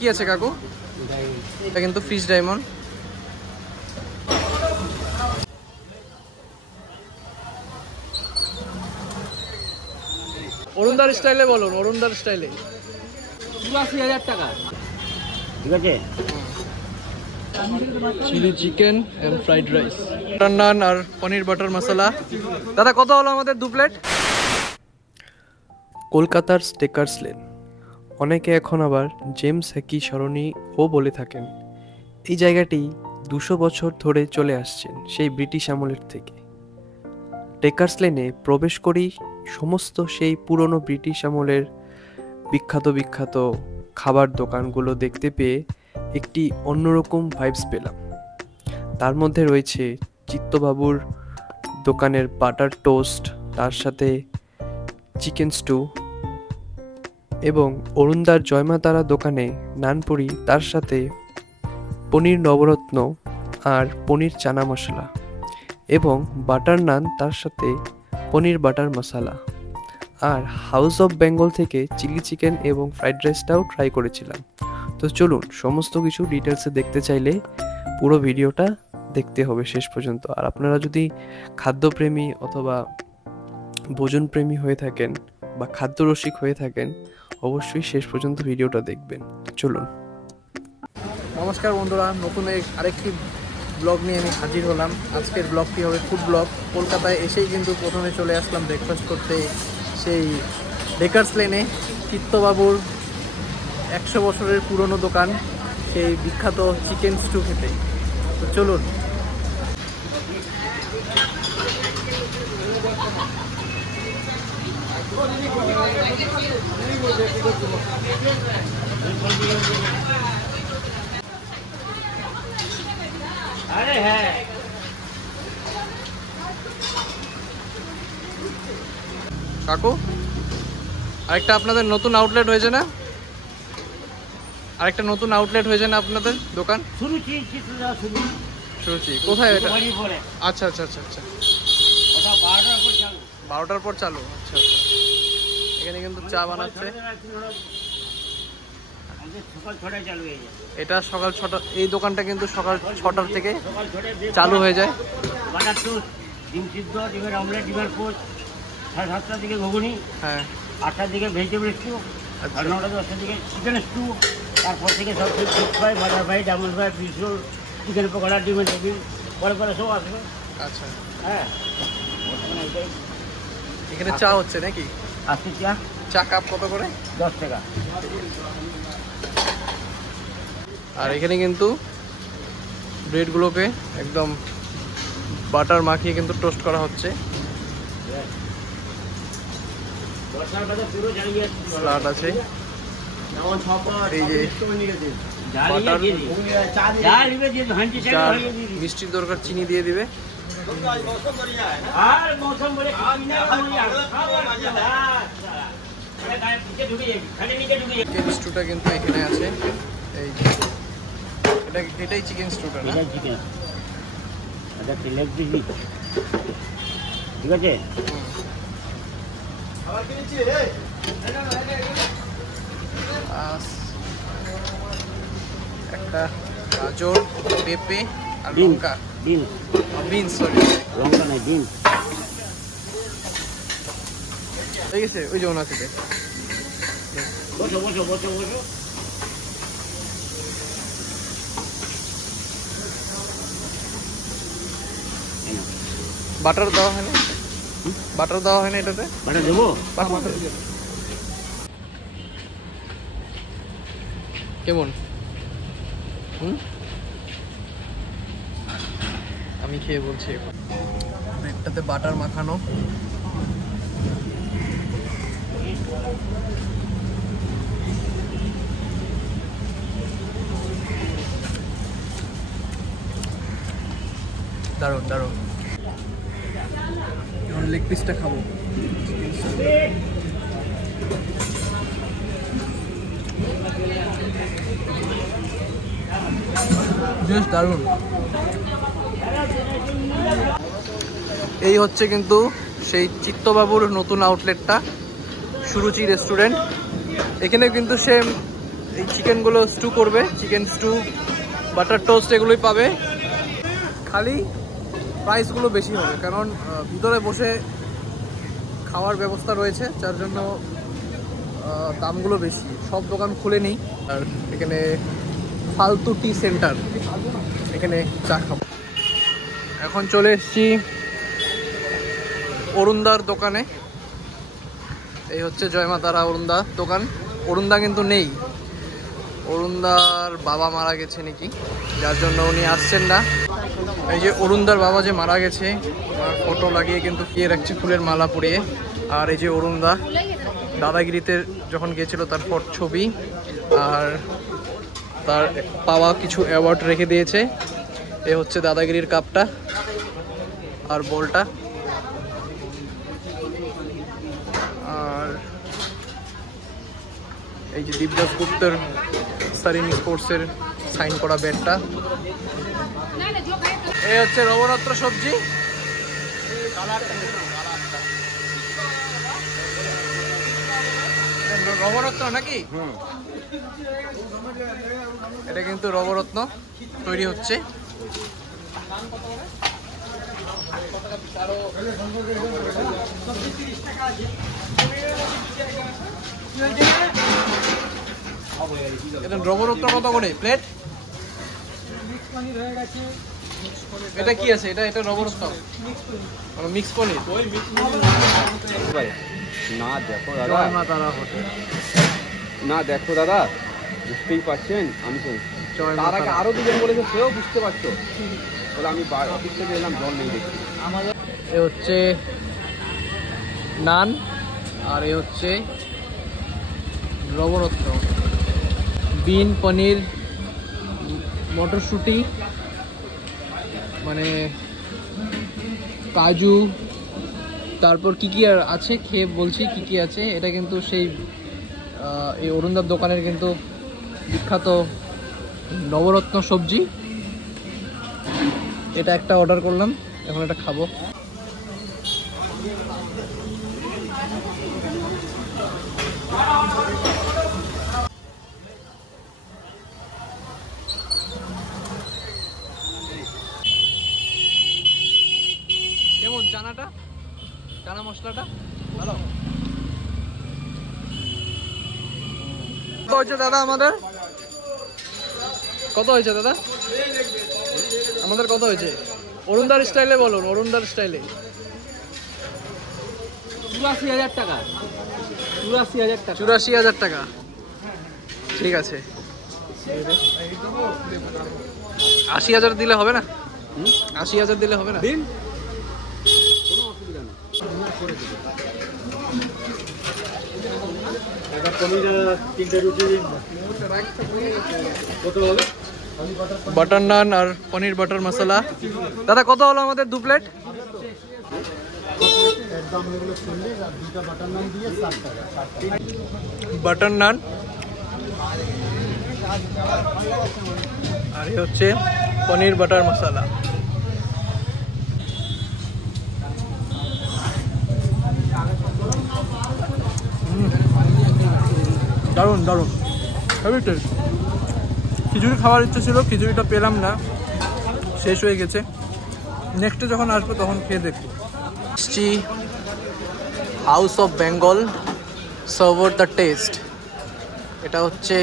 কি আছে কাকু? এটা কিন্তু ফিশ ডায়মন্ড। অরুণদার স্টাইলে বলুন, অরুণদার স্টাইলে। ৮২,০০০ টাকা। ঠিক আছে। Chilli chicken and fried rice, butter naan আর পনির বাটার মশলা। দাদা কত হলো আমাদের 2 প্লেট? কলকাতার স্টেকার্স লেন, অনেকে এখন আবার জেমস হ্যাকি সরণিও বলে থাকেন। এই জায়গাটি 200 বছর ধরে চলে আসছেন, সেই ব্রিটিশ আমলের থেকে। টেকার্স লেনে প্রবেশ করেই সমস্ত সেই পুরনো ব্রিটিশ আমলের বিখ্যাত বিখ্যাত খাবার দোকানগুলো দেখতে পেয়ে একটি অন্যরকম ভাইবস পেলাম। তার মধ্যে রয়েছে চিত্তবাবুর দোকানের বাটার টোস্ট, তার সাথে চিকেন স্টু, এবং অরুণদার জয়মাতারা দোকানে নানপুরি, তার সাথে পনির নবরত্ন আর পনির চানা মশলা, এবং বাটার নান, তার সাথে পনির বাটার মশলা। আর হাউস অফ বেঙ্গল থেকে চিলি চিকেন এবং ফ্রাইড রাইসটাও ট্রাই করেছিলাম। তো চলুন, সমস্ত কিছু ডিটেলসে দেখতে চাইলে পুরো ভিডিওটা দেখতে হবে শেষ পর্যন্ত। আর আপনারা যদি খাদ্যপ্রেমী অথবা ভোজনপ্রেমী হয়ে থাকেন বা খাদ্যরসিক হয়ে থাকেন, অবশ্যই শেষ পর্যন্ত ভিডিওটা দেখবেন। চলুন। নমস্কার বন্ধুরা, নতুন আরেকটি ব্লগ নিয়ে আমি হাজির হলাম। আজকের ব্লগটি হবে ফুড ব্লগ। কলকাতায় এসেই কিন্তু প্রথমে চলে আসলাম ব্রেকফাস্ট করতে সেই টেকার্স লেনে, চিত্তবাবুর 100 বছরের পুরনো দোকান, সেই বিখ্যাত চিকেন স্টু খেতে। তো চলুন। আরে হ্যাঁ, কাকু আরেকটা আপনাদের নতুন আউটলেট হয়েছে না? আরেকটা নতুন আউটলেট হয়েছে না আপনাদের দোকান? শুরুচি কোথায় এটা? আচ্ছা আচ্ছা আচ্ছা আচ্ছা, 12টার পর চালু। আচ্ছা আচ্ছা, এখানে কিন্তু চা বানাচ্ছে। এটা সকাল 6টা, এই দোকানটা কিন্তু সকাল 6টার থেকে চালু হয়ে যায়। বাটার টোস্ট, ডিম সিদ্ধ, ডিমের অমলেট, ডিমের পোস্ট, 7:30টার দিকে ঘুগনি, হ্যাঁ 8টার দিকে ভেজিটেবল স্টু, আর 9টা-10টার দিকে চিকেন স্টু, তারপর থেকে সব fish fry, butter fry, diamond fry, fish role, chicken pakora, ডিমের টেবিল, পরে পরে সব আসবে। আচ্ছা হ্যাঁ, এখানে চা হচ্ছে নাকি? আসছে চা। চা কাপ কত করে? 10 টাকা। আর এখানে কিন্তু ব্রেডগুলোকে একদম বাটার মাখিয়ে কিন্তু টোস্ট করা হচ্ছে। স্যালাড আছে, এই যে বাটার, মিষ্টির দরকার চিনি দিয়ে দিবে। চিকেন স্টুটা কিন্তু এখানে আছে, এই এটাই চিকেন স্টুটা না? ঠিক আছে। একটা গাজর, পেঁপে আর লঙ্কা, বিনস, সরি লঙ্কা নাই, বিনস হয়ে গেছে। ওই যে ওনা থেকে বসো বসো বসো বসো। বাটার দেওয়া হয় না? বাটার দেওয়া হয় না এটাতে? বাটার দেবো? কেমন? আমি খেয়ে বলছি। ব্রেডটাতে বাটার মাখানো, দারুণ দারুণ। এখন লেগ পিসটা খাবো। বেশ দারুণ। এই হচ্ছে কিন্তু সেই চিত্তবাবুর নতুন আউটলেটটা, সুরুচি রেস্টুরেন্ট। এখানে কিন্তু সেম এই চিকেনগুলো স্টু করবে, চিকেন স্টু, বাটার টোস্ট এগুলোই পাবে। খালি প্রাইসগুলো বেশি হবে, কারণ ভিতরে বসে খাওয়ার ব্যবস্থা রয়েছে, যার জন্য দামগুলো বেশি। সব দোকান খুলেনি। আর এখানে ফালতু টি সেন্টার, এখানে চা খাবো। এখন চলে এসেছি অরুণদার দোকানে। এই হচ্ছে জয়মা তারা অরুণদা দোকান। অরুণদা কিন্তু নেই, অরুণদার বাবা মারা গেছে নাকি, যার জন্য উনি আসছেন না। এই যে অরুণদার বাবা যে মারা গেছে, ফটো লাগিয়ে কিন্তু দিয়ে রাখছে ফুলের মালা পরিয়ে। আর এই যে অরুণদা দাদাগিরিতে যখন গিয়েছিল তার ছবি, আর তার পাওয়া কিছু অ্যাওয়ার্ড রেখে দিয়েছে। এ হচ্ছে দাদাগিরির কাপটা আর বলটা। আর এই যে দীপদাস গুপ্তের সারিন স্পোর্টসের সাইন করা ব্যাটটা। এই হচ্ছে নবরত্ন সবজি। নবরত্ন নাকি? এটা কিন্তু নবরত্ন তৈরি হচ্ছে। নবরত্ন কত করে প্লেট? এটা কি আছে? এটা নবরত্ন মিক্স পনির। না দেখো দাদা, না দেখো দাদা, বুঝতেই পারছেন আমি তো তার আগে আরো দুজন বলেছে, সেও বুঝতে পারছো। বলে আমি অফিস থেকে এলাম, জল নেই দেখি। এ হচ্ছে নান, আর এ হচ্ছে নবরত্ন। বিন, পনির, মটরশুঁটি, মানে কাজু, তারপর কি কি আর আছে খেয়ে বলছি কি কি আছে। এটা কিন্তু সেই এই অরুণদার দোকানের কিন্তু বিখ্যাত নবরত্ন সবজি। এটা একটা অর্ডার করলাম, এখন এটা খাবো। কেমন চানাটা, চানা মশলাটা ভালো? কত হয়েছে দাদা আমাদের? কত হয়েছে দাদা আমাদের? কত হয়েছে? অরুণদার স্টাইলে বলুন, অরুণদার স্টাইলে। 84,000 টাকা। 84,000 টাকা। 84,000 টাকা, ঠিক আছে। 80,000 দিলে হবে না? 80,000 দিলে হবে না? দিন, কোনো অসুবিধা নেই। বাটার নান আর পনির বাটার মশলা। দাদা কত হলো আমাদের 2 প্লেট? বাটার নান আর হচ্ছে পনির বাটার মশলা। দারুণ দারুণ, হেভি টেস্ট। খিচুড়ি খাওয়ার ইচ্ছে ছিল, খিচুড়িটা পেলাম না, শেষ হয়ে গেছে। নেক্সটে যখন আসবো তখন খেয়ে দেখবো। House of Bengal, server the taste. এটা হচ্ছে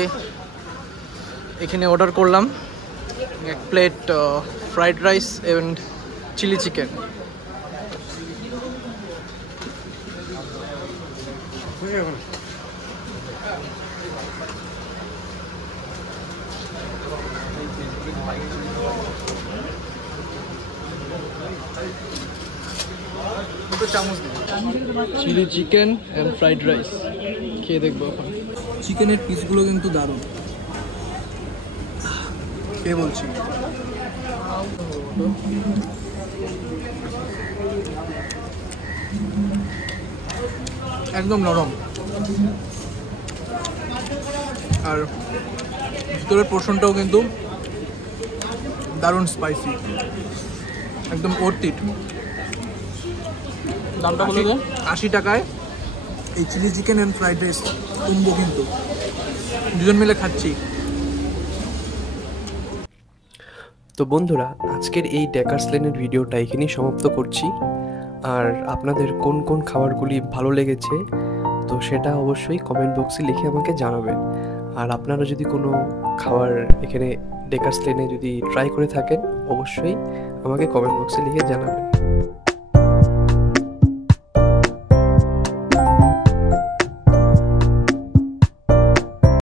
এখানে অর্ডার করলাম 1 plate fried rice and chilli chicken. Chilli chicken and fried rice খেয়ে দেখবো এখন। চিকেনের পিসগুলো কিন্তু দারুণ, খেয়ে বলছি। একদম নরম, আর ভিতরের পোর্শনটাও কিন্তু দারুণ স্পাইসি, একদম অর্থিট। দামটা বলে দেন। 80 টাকায় এই chilli chicken and fried rice combo কিন্তু দুজন মিলে খাচ্ছি। তো বন্ধুরা, আজকের এই ডেকার্স লেনের ভিডিওটা এখানেই সমাপ্ত করছি। আর আপনাদের কোন কোন খাবারগুলি ভালো লেগেছে তো সেটা অবশ্যই কমেন্ট বক্সে লিখে আমাকে জানাবেন। আর আপনারা যদি কোনো খাবার এখানে ডেকার্স লেনে যদি ট্রাই করে থাকেন অবশ্যই আমাকে কমেন্ট বক্সে লিখে জানাবেন।